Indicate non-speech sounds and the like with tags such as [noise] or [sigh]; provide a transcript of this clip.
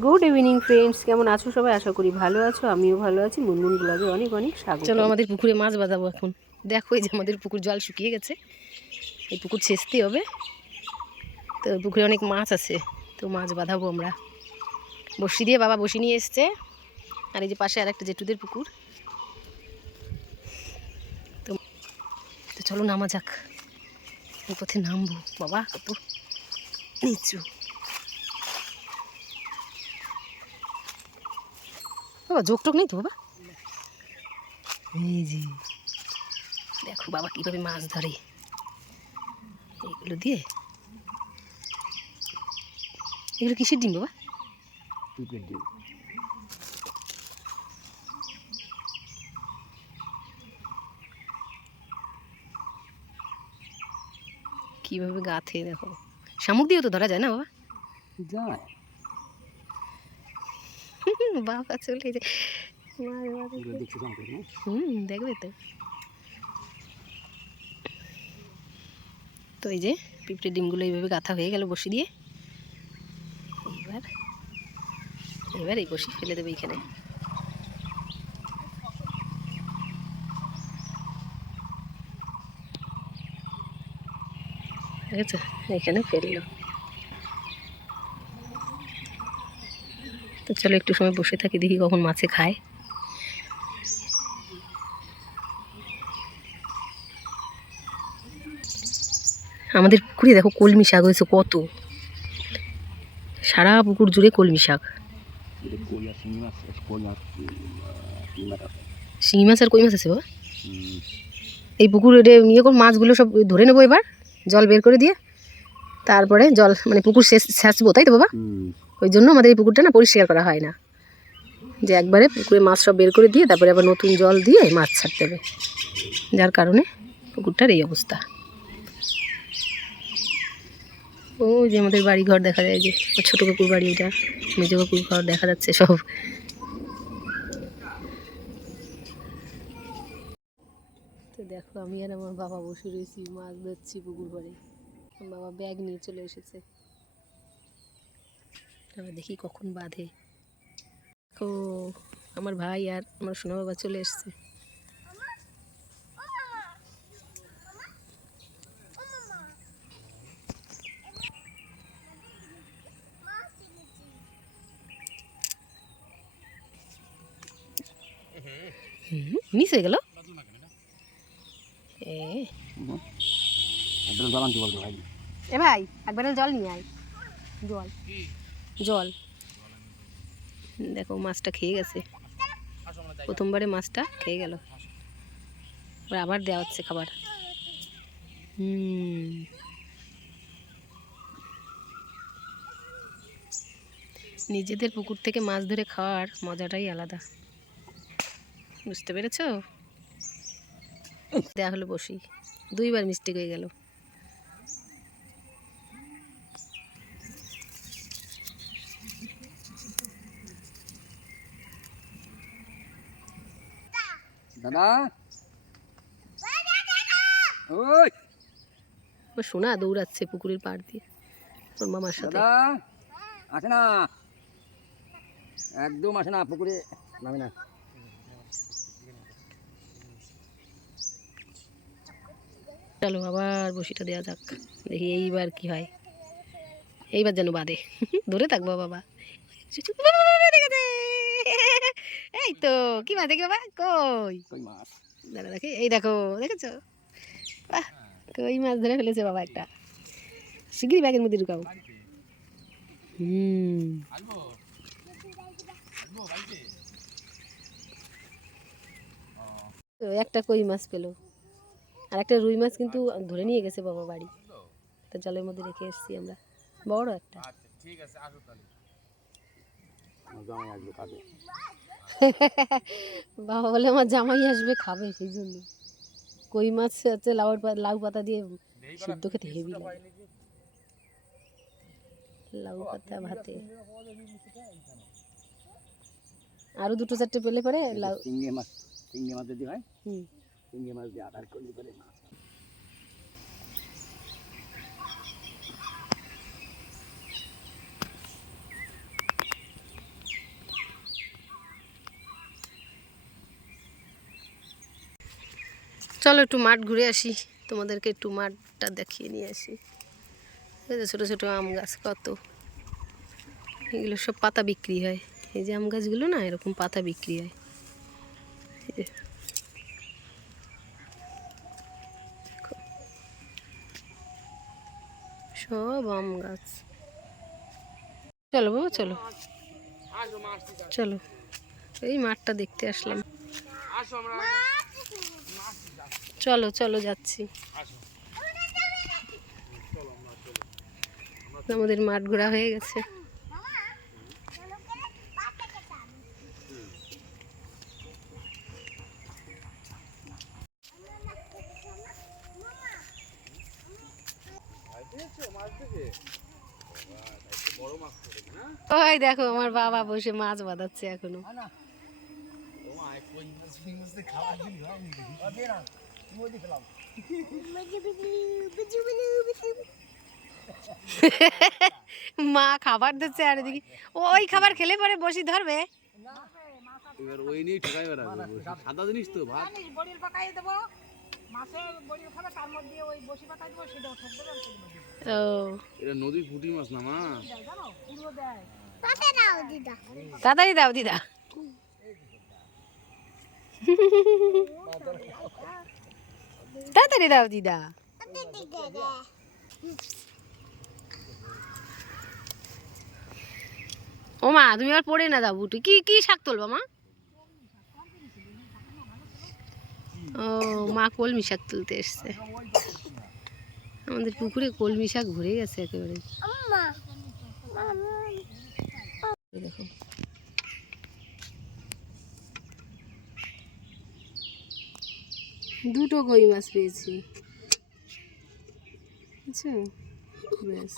Good evening friends কেমন আছো সবাই? আশা করি ভালো আছো, আমিও ভালো আছি। মুনমুন ব্লগে অনেক অনেক স্বাগত। চলো আমাদের পুকুরে মাছ বাঁধাবো এখন। দেখো এই যে আমাদের পুকুর জল শুকিয়ে গেছে। এই পুকুর ছেঁচতে হবে। তো পুকুরে অনেক মাছ আছে, তো মাছ বাঁধাবো আমরা। বসি দিয়ে বাবা বসি নিয়ে এসছে। আর এই যে পাশে আর একটা জেঠুদের পুকুর। তো তো চলো নামা যাক। পথে নামবো। বাবা, কত নিচু। বাবা যোগ টোক নেই তো বাবা? এই যে। দেখো বাবা কীভাবে মাছ ধরে। এইগুলো দিয়ে? এগুলো কিসের ডিম বাবা? কীভাবে গাথে দেখো। শামুক দিয়েও তো ধরা যায় না বাবা? যায়। বাবা চলে যায়। না হুম দেখবে তো। তো এই যে পিঁপড়ে ডিমগুলো এইভাবে গাঁথা হয়ে গেল বসি দিয়ে। এবার এবার এই বসি ফেলে দেবে এইখানে ঠিক আছে এখানে ফেলল। তো চলো একটু সময় বসে থাকি, দেখি কখন মাছে খায়। আমাদের পুকুরে দেখো কলমি শাক হয়েছে কত। সারা পুকুর জুড়ে কলমি শাক। শিঙি মাছ আর কই মাছ আছে বাবা? এই পুকুর ইয়ে করে মাছগুলো সব ধরে নেব এবার, জল বের করে দিয়ে। তারপরে জল মানে পুকুর শেষ শেষবো তাই তো বাবা? ওই জন্য আমাদের এই পুকুরটা না পরিষ্কার করা হয় না। যে একবারে পুকুরে মাছ সব বের করে দিয়ে তারপরে আবার নতুন জল দিয়ে মাছ ছাড়তে হবে। যার কারণে পুকুরটার এই অবস্থা। ও যে আমাদের বাড়ি ঘর দেখা যায় যে ছোটো কুকুর বাড়ি এটা মেজো কুকুর ঘর দেখা যাচ্ছে সব। তো দেখো, আমি আর আমার বাবা বসে রয়েছি, মাছ ধরছি পুকুর আমার বাবা ব্যাগ নিয়ে চলে এসেছে। এবার দেখি কখন বাঁধে। ও আমার ভাই আর আমার সোনা বাবা চলে এসছে। মিস হয়ে গেল? এ। ভাই। এ ভাই একবার জল নিয়ে আয়। জল। জল। দেখো, মাছটা খেয়ে গেছে। প্রথমবারে মাছটা খেয়ে গেল। আবার দেওয়া হচ্ছে খাবার। নিজেদের পুকুর থেকে মাছ ধরে খাওয়ার মজাটাই আলাদা। বুঝতে পেরেছ? দেওয়া হলো বসি। দুইবার মিস্টেক হয়ে গেল। দাদা। ওই। দৌড়াচ্ছে পুকুরের পাড় দিয়ে ওর মামার সাথে। দাদা আসে না। একদম আসে না পুকুরে নামে না। চলো আবার বসিটা দেওয়া যাক দেখি এইবার কি হয়। এইবার যেন বাদে। ধরে থাকব বাবা। এই তো কি বাদে কি বাবা কই কই মাছ দাঁড়া দেখি এই দেখো দেখেছ বাহ কই মাছ ধরে ফেলেছে বাবা একটা শিগগিরই ব্যাগের মধ্যে ঢুকাবো হুম একটা কই মাছ পেল আর একটা রুই মাছ কিন্তু ধরে নিয়ে গেছে বাবা বাড়ি তো জলের মধ্যে রেখে এসেছি আমরা বড় একটা আমার জামাই আসবে খাবে [laughs] বাবা বলে আমার জামাই আসবে খাবে সেই জন্য কই মাছ হচ্ছে লাউ লাউ পাতা দিয়ে সিদ্ধ খেতে হেভি লাগে। লাউ পাতা ভাতে। আরও দুটো চারটে পেলে পরে লাউ চিংড়ি মাছ চিংড়ি মাছ যদি হয় হুম। চিংড়ি মাছ দিয়ে আধার করলে করে মাছ। চলো একটু মাঠ ঘুরে আসি। তোমাদেরকে একটু মাঠটা দেখিয়ে নিয়ে আসি। এই ছোটো ছোটো আম গাছ কত। এগুলো সব পাতা বিক্রি হয়। এই যে আম গাছগুলো না, এরকম পাতা বিক্রি হয়। সব আম গাছ। চলো বাবা, চলো। চলো। এই মাঠটা দেখতে আসলাম। চলো চলো যাচ্ছি। আমাদের মাঠ ঘোরা হয়ে গেছে। ওই দেখো আমার বাবা বসে মাছ বাঁধাচ্ছে এখনও। [laughs] মা খাবার দিচ্ছে আর এদিকে। ওই খাবার খেলে পরে বসি ধরবে? এবার ওই নিয়ে ঠেকাই বেড়াবে সাদা জিনিস তো ভাত। বড়ির পাকাই দেবো। মাছের বড়ির খাবে তার মধ্যে ওই বসি পাকাই দেবো সেটাও ঠক দেবে আমি সেটা দেবো। ও। এটা নদীর পুঁটি মাছ না মা? জানো? পুরো দেয়। তাড়াতাড়ি দাও দিদা। [laughs] তাড়াতাড়ি দাও দিদা ও মা তুমি আর পড়ে না দাও বুটু কি কি শাক তুলবা মা? ও মা কলমি শাক তুলতে এসছে। আমাদের পুকুরে কলমি শাক ভরে গেছে একেবারে। এই দেখো। দুটো কই মাছ পেয়েছি। বুঝছ ব্যাস